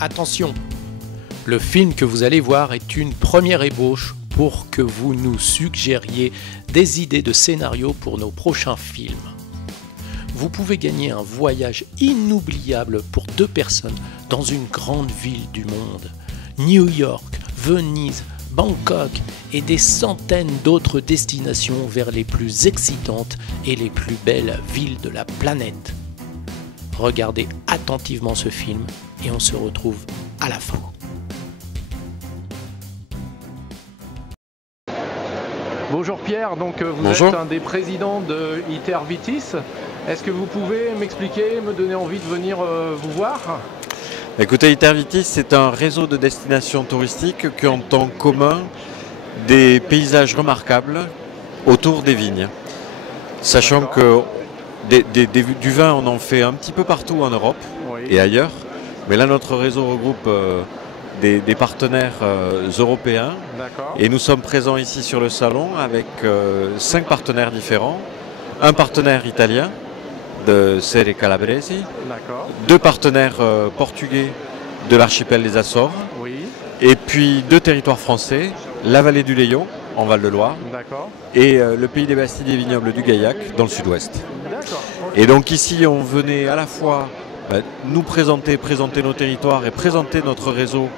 Attention, le film que vous allez voir est une première ébauche pour que vous nous suggériez des idées de scénario pour nos prochains films. Vous pouvez gagner un voyage inoubliable pour 2 personnes dans une grande ville du monde. New York, Venise, Bangkok et des centaines d'autres destinations vers les plus excitantes et les plus belles villes de la planète. Regardez attentivement ce film et on se retrouve à la fin. Bonjour Pierre, donc vous Bonjour. êtes un des présidents de ITER Vitis. Est-ce que vous pouvez m'expliquer, me donner envie de venir vous voir? Écoutez, ITER Vitis, c'est un réseau de destinations touristiques qui ont en commun des paysages remarquables autour des vignes. Sachant que du vin, on en fait un petit peu partout en Europe et ailleurs. Mais là, notre réseau regroupe des partenaires européens. Et nous sommes présents ici sur le salon avec 5 partenaires différents. Un partenaire italien de Serre Calabresi, 2 partenaires portugais de l'archipel des Açores, et puis 2 territoires français, la vallée du Layon, en Val-de-Loire, et le pays des Bastilles et vignobles du Gaillac, dans le sud-ouest. Et donc ici, on venait à la fois nous présenter nos territoires et présenter notre réseau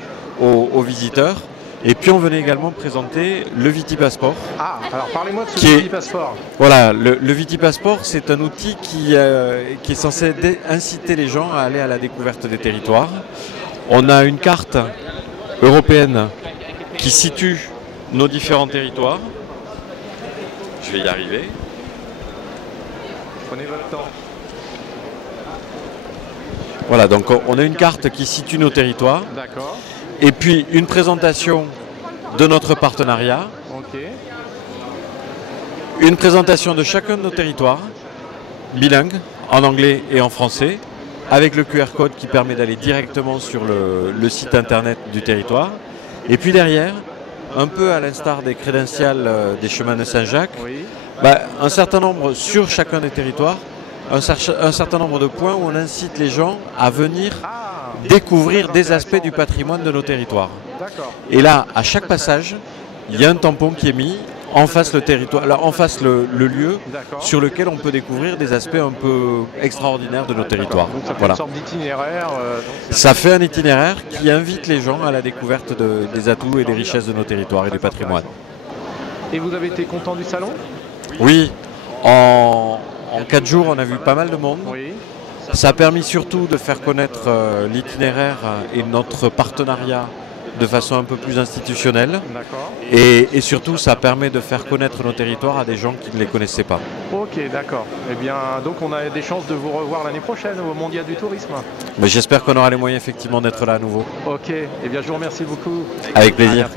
aux visiteurs. Et puis on venait également présenter le Vitipasseport. Ah, alors parlez-moi de ce Vitipasseport. Voilà, le Vitipasseport, c'est un outil qui est censé inciter les gens à aller à la découverte des territoires. On a une carte européenne qui situe nos différents territoires. Je vais y arriver. Prenez votre temps. Voilà, donc on a une carte qui situe nos territoires. D'accord. Et puis une présentation de notre partenariat, une présentation de chacun de nos territoires, bilingue, en anglais et en français, avec le QR code qui permet d'aller directement sur le site internet du territoire. Et puis derrière, un peu à l'instar des crédentials des chemins de Saint-Jacques, un certain nombre sur chacun des territoires, un certain nombre de points où on incite les gens à venir découvrir des aspects du patrimoine de nos territoires. Et là, à chaque passage, il y a un tampon qui est mis en face le territoire, là, en face le lieu sur lequel on peut découvrir des aspects un peu extraordinaires de nos territoires. Donc ça fait une sorte d'itinéraire. Ça fait un itinéraire qui invite les gens à la découverte des atouts et des richesses de nos territoires et du patrimoine. Et vous avez été content du salon? Oui, en 4 jours, on a vu pas mal de monde. Ça a permis surtout de faire connaître l'itinéraire et notre partenariat de façon un peu plus institutionnelle. Et surtout, ça permet de faire connaître nos territoires à des gens qui ne les connaissaient pas. Ok, d'accord. Eh bien, donc on a des chances de vous revoir l'année prochaine au Mondial du Tourisme. Mais j'espère qu'on aura les moyens effectivement d'être là à nouveau. Ok, eh bien je vous remercie beaucoup. Avec plaisir.